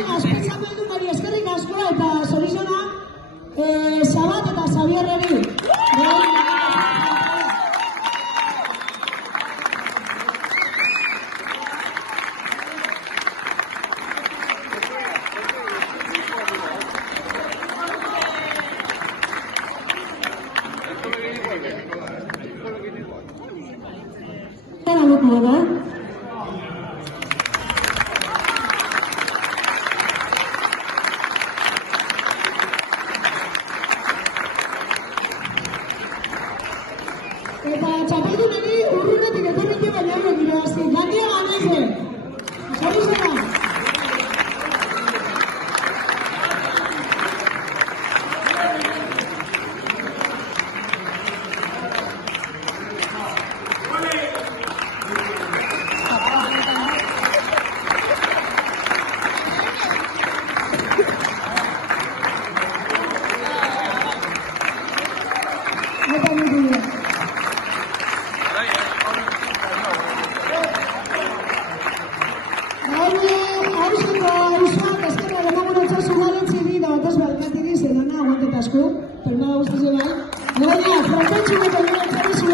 Venga, espetxapeldu mari eskerrik asko eta zorizona Sabat eta Xabierreri. Eta txapeldunari urrunetik etorrike baina hori irabazi. Gandia ganeize. Zorizona. Pero no, usted se va. No, ya, frente a Chile, que viene a echar su